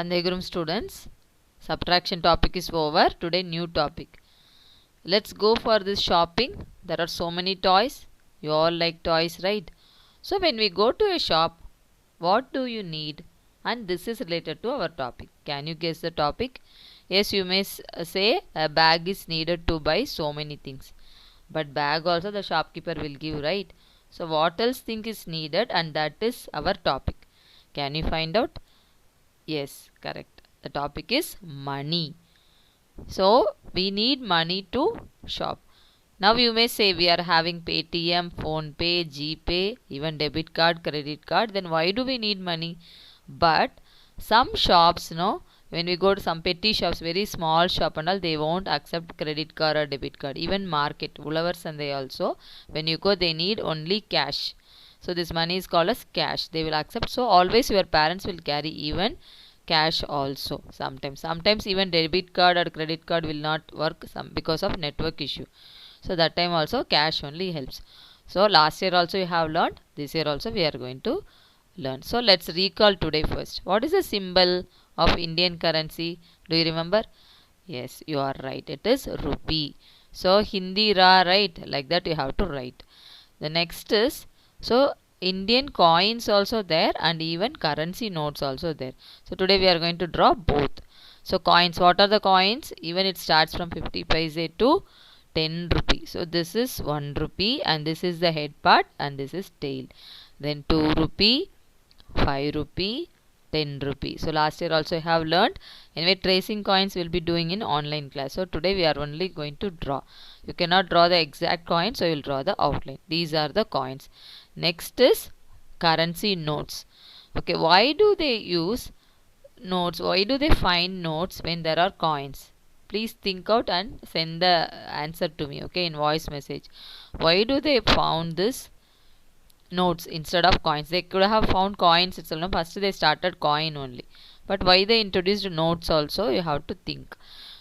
Vandegurum students, subtraction topic is over. Today new topic. Let's go for this shopping. There are so many toys. You all like toys, right? So when we go to a shop, what do you need? And this is related to our topic. Can you guess the topic? Yes, you may say a bag is needed to buy so many things. But bag also the shopkeeper will give, right? So what else thing is needed, and that is our topic. Can you find out? Yes, correct. The topic is money. So we need money to shop. Now you may say we are having Paytm, PhonePe, GPay, even debit card, credit card. Then why do we need money? But some shops, when we go to some petty shops, very small shop and all, they won't accept credit card or debit card. Even market, Ulavars and they also, when you go, they need only cash. So this money is called as cash. They will accept. So always your parents will carry even cash also. Sometimes even debit card or credit card will not work because of network issue. So that time also cash only helps. So last year also you have learned. This year also we are going to learn. So let's recall today first. What is the symbol of Indian currency? Do you remember? Yes, you are right. It is rupee. So Hindi ra, right? Like that you have to write. The next is, so Indian coins also there and even currency notes also there. So today we are going to draw both. So coins, what are the coins? Even it starts from 50 paise to 10 rupee. So this is 1 rupee and this is the head part and this is tail. Then 2 rupee, 5 rupee, 10 rupee. So last year also I have learned. Anyway, tracing coins will be doing in online class. So today we are only going to draw. You cannot draw the exact coin, so you will draw the outline. These are the coins. Next is currency notes. Okay, why do they use notes? Why do they find notes when there are coins? Please think out and send the answer to me, okay, in voice message. Why do they found this notes instead of coins? They could have found coins itself. No? First they started coin only. But why they introduced notes also, you have to think.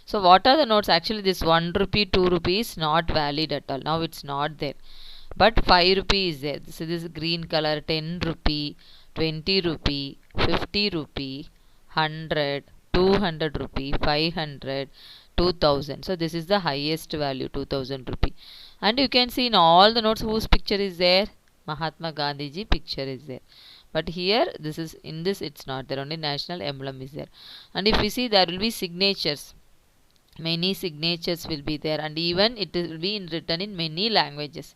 So what are the notes? Actually this 1 rupee, 2 rupee is not valid at all. Now it's not there. But 5 rupee is there. So this green color, 10 rupee, 20 rupee, 50 rupee, 100, 200 rupee, 500, 2000. So this is the highest value, 2000 rupee. And you can see in all the notes whose picture is there? Mahatma Gandhi ji picture is there. But here this is in this it's not there, only national emblem is there. And if we see, there will be signatures, many signatures will be there, and even it will be written in many languages.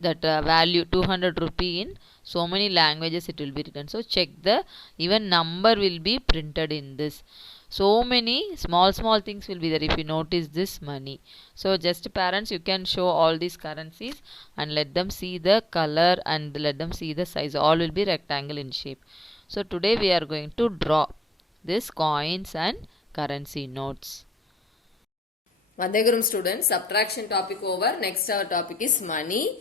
That value 200 rupee in so many languages it will be written. So check the even number will be printed in this. So many small things will be there if you notice this money. So just parents, you can show all these currencies and let them see the color and let them see the size. All will be rectangle in shape. So today we are going to draw this coins and currency notes. Vandegurum students, subtraction topic over. Next our topic is money.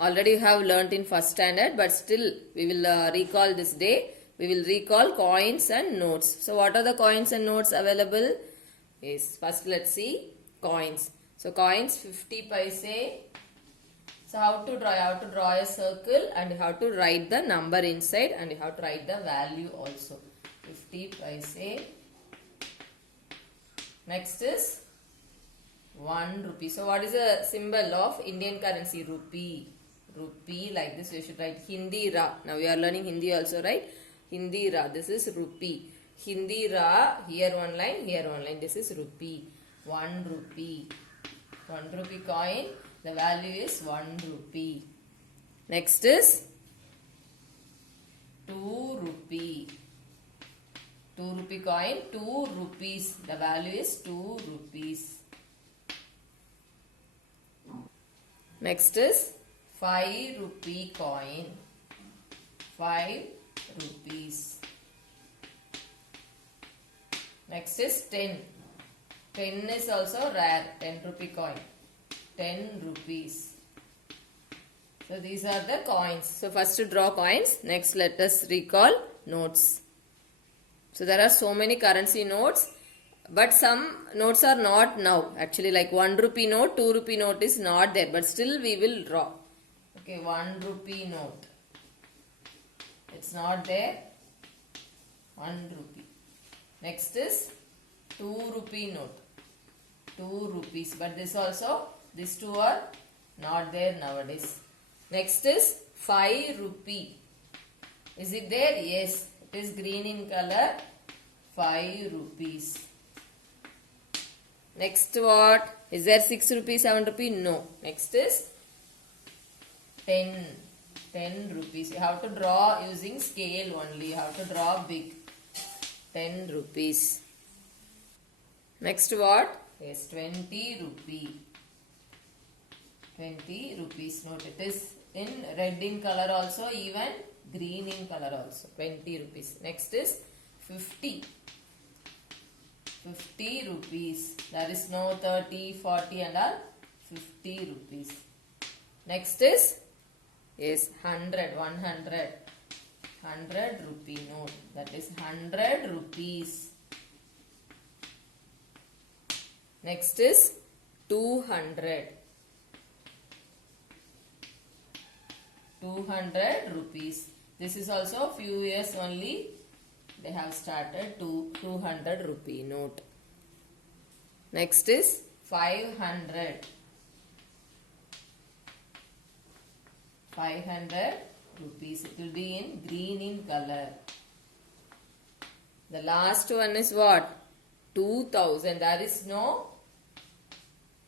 Already you have learnt in first standard, but still we will recall this day. We will recall coins and notes. So what are the coins and notes available? Yes, first let's see coins. So coins 50 paise. So how to draw? You have to draw a circle and you have to write the number inside and you have to write the value also. 50 paise. Next is 1 rupee. So what is the symbol of Indian currency? Rupee. Rupee, like this you should write Hindi ra. Now we are learning Hindi also, right? Hindi ra. This is rupee. Hindi ra. Here one line, here one line. This is rupee. 1 rupee. 1 rupee coin. The value is 1 rupee. Next is 2 rupee. 2 rupee coin. 2 rupees. The value is 2 rupees. Next is 5 rupee coin. 5 rupees. Next is 10. 10 is also rare. 10 rupee coin. 10 rupees. So these are the coins. So first to draw coins. Next let us recall notes. So there are so many currency notes. But some notes are not now. Actually like 1 rupee note, 2 rupee note is not there. But still we will draw. Okay, 1 rupee note. It's not there. 1 rupee. Next is 2 rupee note. 2 rupees. But this also, these two are not there nowadays. Next is 5 rupee. Is it there? Yes. It is green in color. 5 rupees. Next what? Is there 6 rupees, 7 rupees? No. Next is 10. 10 rupees. You have to draw using scale only. You have to draw big. 10 rupees. Next what? Yes, 20 rupee. 20 rupees note. It is in red in color also, even green in color also. 20 rupees. Next is 50. 50 rupees. There is no 30, 40 and all. 50 rupees. Next is, yes, 100, 100. 100 rupee note. That is 100 rupees. Next is 200. 200 rupees. This is also few years only they have started 200 rupee note. Next is 500. 500 rupees. It will be in green in color. The last one is what? 2000. There is no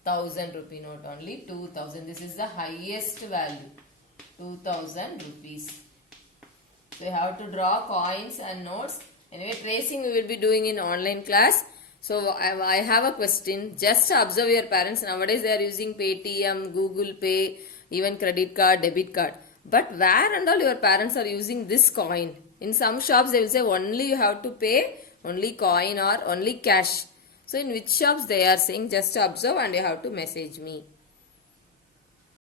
1000 rupee note, only 2000. This is the highest value. 2000 rupees. So you have to draw coins and notes. Anyway, tracing we will be doing in online class. So I have a question. Just observe your parents. Nowadays they are using Paytm, Google Pay, even credit card, debit card. But where and all your parents are using this coin? In some shops they will say only you have to pay only coin or only cash. So in which shops they are saying, just observe and you have to message me.